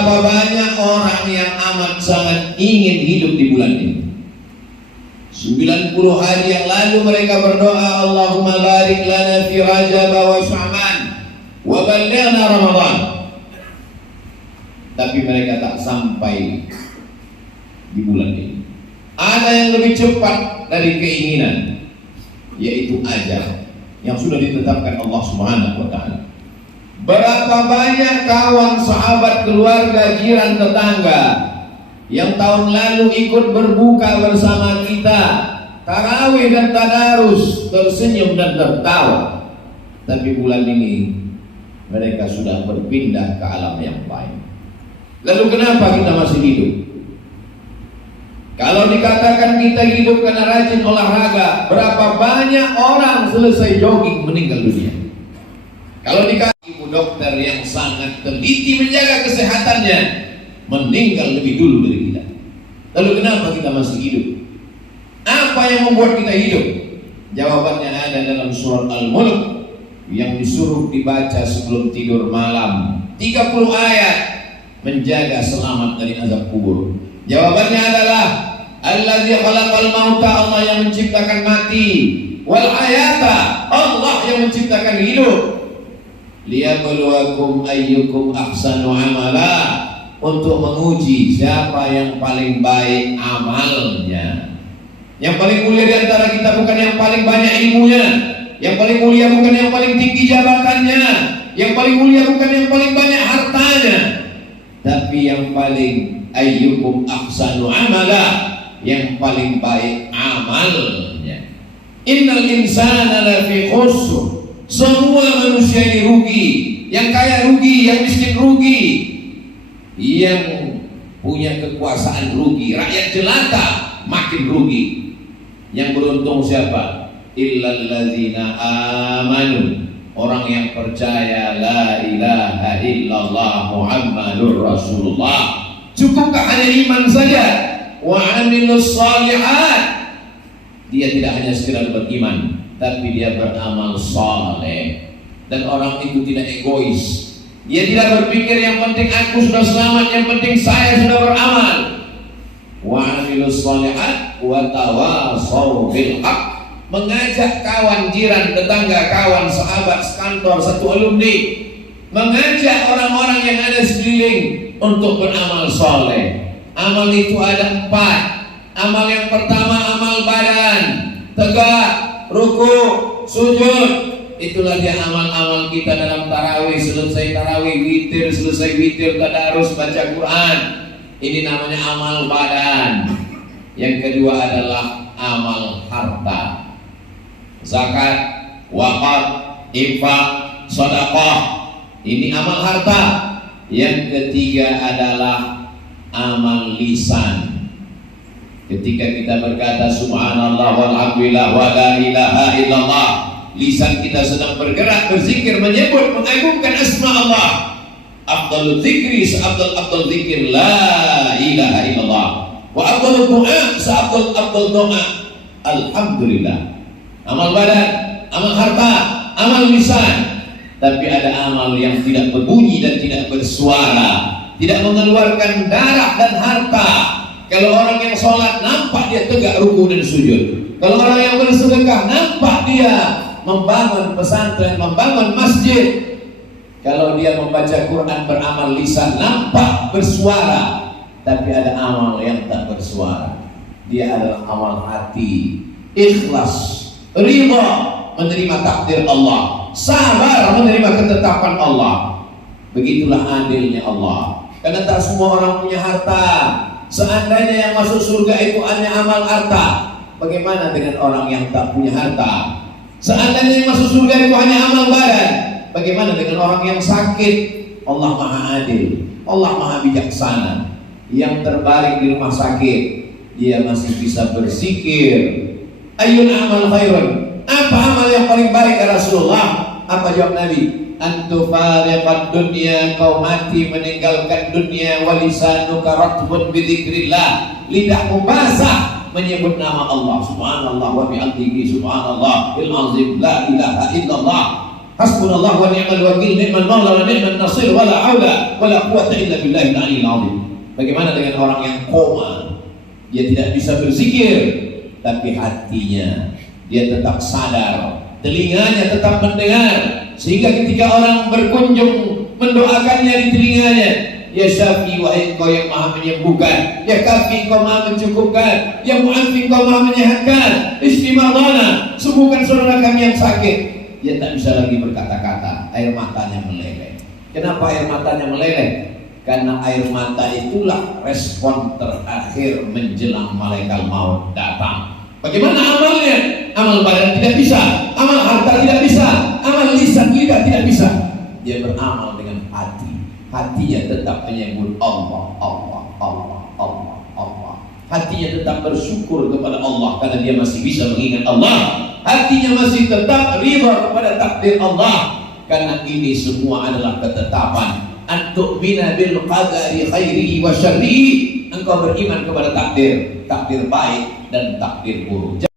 Berapa banyak orang yang amat sangat ingin hidup di bulan ini. 90 hari yang lalu mereka berdoa, Allahumma barik lana fi Rajab wa Sya'ban wa ballighna Ramadan. Tapi mereka tak sampai di bulan ini. Ada yang lebih cepat dari keinginan, yaitu ajal yang sudah ditetapkan Allah Subhanahu wa taala. Berapa banyak kawan, sahabat, keluarga, jiran, tetangga yang tahun lalu ikut berbuka bersama kita, tarawih dan tadarus, tersenyum dan tertawa. Tapi bulan ini mereka sudah berpindah ke alam yang lain. Lalu kenapa kita masih hidup? Kalau dikatakan kita hidup karena rajin olahraga, berapa banyak orang selesai jogging meninggal dunia? Kalau dikatakan ibu dokter yang sangat teliti menjaga kesehatannya, meninggal lebih dulu dari kita. Lalu kenapa kita masih hidup? Apa yang membuat kita hidup? Jawabannya ada dalam surat Al-Mulk yang disuruh dibaca sebelum tidur malam. 30 ayat menjaga selamat dari azab kubur. Jawabannya adalah Allazi khalaqal mauta, Allah yang menciptakan mati, wal hayata, Allah yang menciptakan hidup. Liyabluwakum ayyukum ahsanu amala, untuk menguji siapa yang paling baik amalnya. Yang paling mulia di antara kita bukan yang paling banyak ilmunya, yang paling mulia bukan yang paling tinggi jabatannya, yang paling mulia bukan yang paling banyak hartanya, tapi yang paling ayyukum ahsanu amala, yang paling baik amalnya. Innal insana lafi khusr, semua manusia ini rugi. Yang kaya rugi, yang miskin rugi, yang punya kekuasaan rugi, rakyat jelata makin rugi. Yang beruntung siapa? Illal ladzina amanu, orang yang percaya la ilaha illallah Muhammadur Rasulullah. Cukupkah hanya iman saja? Wa amilus shalihat, dia tidak hanya sekedar beriman, tapi dia beramal saleh. Dan orang itu tidak egois. Dia tidak berpikir yang penting aku sudah selamat, yang penting saya sudah beramal. Wa amilus shalihat wa tawasaw bil haq, mengajak kawan, jiran, tetangga, kawan, sahabat, sekantor, satu alumni, mengajak orang-orang yang ada sekeliling untuk beramal saleh. Amal itu ada 4. Amal yang pertama amal badan, tegak, ruku, sujud. Itulah dia amal-amal kita dalam tarawih. Selesai tarawih, witir, selesai witir, tadarus, baca Quran. Ini namanya amal badan. Yang kedua adalah amal harta, zakat, wakaf, infak, sedekah. Ini amal harta. Yang ketiga adalah amal lisan. Ketika kita berkata subhanallah walhamdulillah wa la ilaha illallah, lisan kita sedang bergerak, berzikir, menyebut, mengagungkan asma Allah. Afdalul zikri, seafdal zikir la ilaha illallah, wa afdalul doa, seafdal doa alhamdulillah. Amal badan, amal harta, amal lisan. Tapi ada amal yang tidak berbunyi dan tidak bersuara, tidak mengeluarkan darah dan harta. Kalau orang yang sholat nampak dia tegak ruku dan sujud. Kalau orang yang bersedekah nampak dia membangun pesantren, membangun masjid. Kalau dia membaca Quran beramal lisan nampak bersuara. Tapi ada amal yang tak bersuara. Dia adalah amal hati, ikhlas, ridha menerima takdir Allah, sabar menerima ketetapan Allah. Begitulah adilnya Allah. Karena tak semua orang punya harta. Seandainya yang masuk surga itu hanya amal harta, bagaimana dengan orang yang tak punya harta? Seandainya yang masuk surga itu hanya amal badan, bagaimana dengan orang yang sakit? Allah Maha Adil, Allah Maha Bijaksana. Yang terbaring di rumah sakit, dia masih bisa berzikir. Ayyul amal khairun, apa amal yang paling baik ya Rasulullah? Apa jawab Nabi? Antufariqad dunya, kau mati meninggalkan dunia, walisanuka ratbun bidzikrillah, lidahmu basah menyebut nama Allah. Subhanallah wa bihamdihi, subhanallah il azim, la ilaha illallah. Hasbunallah wa ni'mal wakil, ni'mal maula wa ni'man nasir, wala haula wala quwwata illa billahil aliyyil azim. Bagaimana dengan orang yang koma? Dia tidak bisa berzikir, tapi hatinya dia tetap sadar, telinganya tetap mendengar, sehingga ketika orang berkunjung mendoakannya di telinganya, ya Syafi, wahai Engkau yang maha menyembuhkan, ya Kafi, Engkau maha mencukupkan, ya Mu'afi, Engkau maha menyehatkan, istimadana, sembuhkan saudara kami yang sakit. Dia tak bisa lagi berkata-kata, air matanya meleleh. Kenapa air matanya meleleh? Karena air mata itulah respon terakhir menjelang malaikat maut datang. Bagaimana amalnya? Amal badan tidak bisa, amal harta tidak bisa, amal lisan lidah tidak bisa. Dia beramal dengan hati. Hatinya tetap menyebut Allah, Allah, Allah, Allah, Allah. Hatinya tetap bersyukur kepada Allah karena dia masih bisa mengingat Allah. Hatinya masih tetap ridha kepada takdir Allah karena ini semua adalah ketetapan. Antu'mina bil qadari khairihi wa syarrihi. Engkau beriman kepada takdir, takdir baik dan takdir buruk.